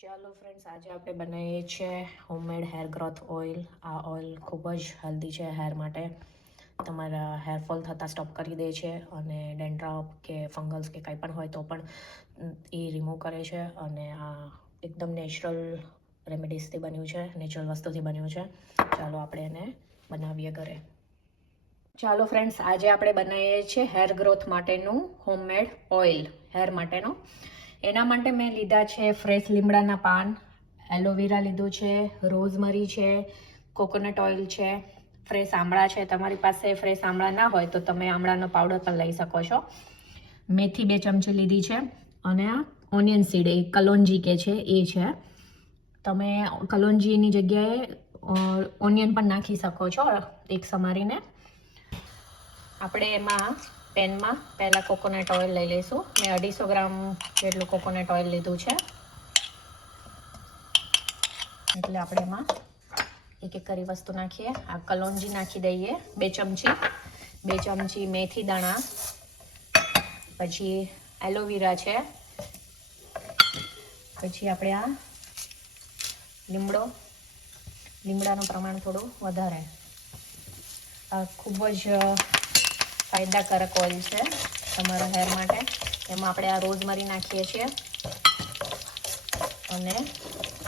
ચાલો ફ્રેન્ડ્સ, આજે આપણે બનાવીએ છીએ હોમમેડ હેર ગ્રોથ ઓઇલ. આ ઓઇલ ખૂબ જ હેલ્ધી છે હેર માટે. તમારા હેરફોલ થતાં સ્ટોપ કરી દે છે અને ડેન્ડ્રફ કે ફંગલ્સ કે કંઈ પણ હોય તો પણ એ રિમૂવ કરે છે. અને આ એકદમ નેચરલ રેમેડીઝથી બન્યું છે, નેચરલ વસ્તુથી બન્યું છે. ચાલો આપણે એને બનાવીએ ઘરે. ચાલો ફ્રેન્ડ્સ, આજે આપણે બનાવીએ છીએ હેર ગ્રોથ માટેનું હોમમેડ ઓઇલ હેર માટેનો. એના માટે મેં લીધા છે ફ્રેશ લીમડાના પાન, એલોવેરા લીધું છે, રોઝમરી છે, કોકોનટ ઓઇલ છે, ફ્રેશ આમળા છે. તમારી પાસે ફ્રેશ આમળા ના હોય તો તમે આમળાનો પાવડર પણ લઈ શકો છો. મેથી 2 ચમચી લીધી છે અને આ ઓનિયન સીડ, એ કલોંજી કે છે એ છે. તમે કલોંજીની જગ્યાએ ઓનિયન પણ નાખી શકો છો એક સમારીને. આપણે એમાં પેનમાં પહેલાં કોકોનટ ઓઇલ લઈ લઈશું. મેં 250 ગ્રામ જેટલું કોકોનટ ઓઇલ લીધું છે. એટલે આપણે એમાં એક એક કરી વસ્તુ નાખીએ. આ કલોંજી નાખી દઈએ 2 ચમચી મેથી દાણા, પછી એલોવેરા છે, પછી આપણે આ લીમડાનું પ્રમાણ થોડું વધારે. આ ખૂબ જ ફાયદાકારક ઓઇલ છે તમારા હેર માટે. એમાં આપણે આ રોઝમરી નાખીએ છીએ અને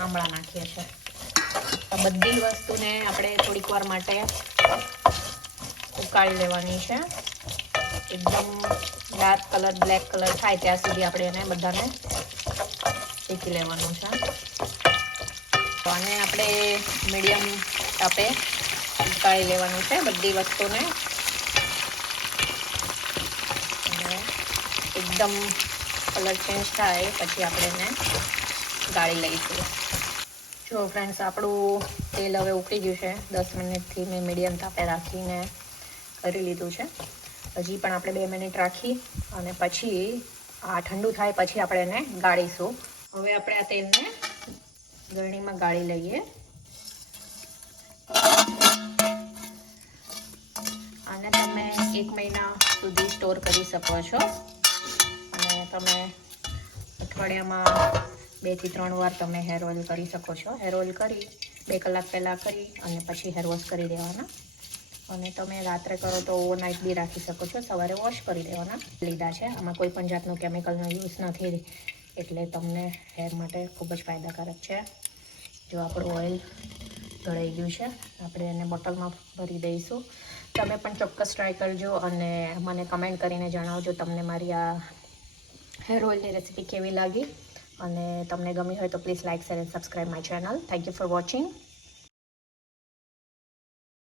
આમળા નાખીએ છીએ. આ બધી વસ્તુને આપણે થોડીક વાર માટે ઉકાળી લેવાની છે. એકદમ ડાર્ક કલર, બ્લેક કલર થાય ત્યાં સુધી આપણે એને બધાને શેકી લેવાનું છે. તો આને આપણે મીડિયમ તાપે ઉકાળી લેવાનું છે બધી વસ્તુને. એકદમ કલર ચેન્જ થાય પછી આપણે એને ગાળી લઈશું. જો ફ્રેન્ડ્સ, આપણું તેલ હવે ઉકળી ગયું છે. 10 મિનિટથી મેં મીડિયમ તાપે રાખીને કરી લીધું છે. હજી પણ આપણે 2 મિનિટ રાખી અને પછી આ ઠંડુ થાય પછી આપણે એને ગાળીશું. હવે આપણે આ તેલને ગળણીમાં ગાળી લઈએ. આને તમે 1 મહિના સુધી સ્ટોર કરી શકો છો અને તમે અઠવાડિયામાં 2 થી 3 વાર તમે હેર ઓઇલ કરી શકો છો. હેર ઓઇલ કરી 2 કલાક પહેલાં કરી અને પછી હેર વોશ કરી દેવાના. અને તમે રાત્રે કરો તો ઓવરનાઇટ બી રાખી શકો છો, સવારે વોશ કરી દેવાના. લીધા છે, આમાં કોઈ પણ જાતનું કેમિકલનો યુઝ નથી, એટલે તમને હેર માટે ખૂબ જ ફાયદાકારક છે. જો આપણું ઓઇલ ગળાઈ ગયું છે, આપણે એને બોટલમાં ભરી દઈશું. તમે પણ ચોક્કસ ટ્રાય કરજો અને મને કમેન્ટ કરીને જણાવજો તમને મારી આ હેર ઓઇલની રેસિપી કેવી લાગી. અને તમને ગમી હોય તો please like, share and subscribe my channel. Thank you for watching.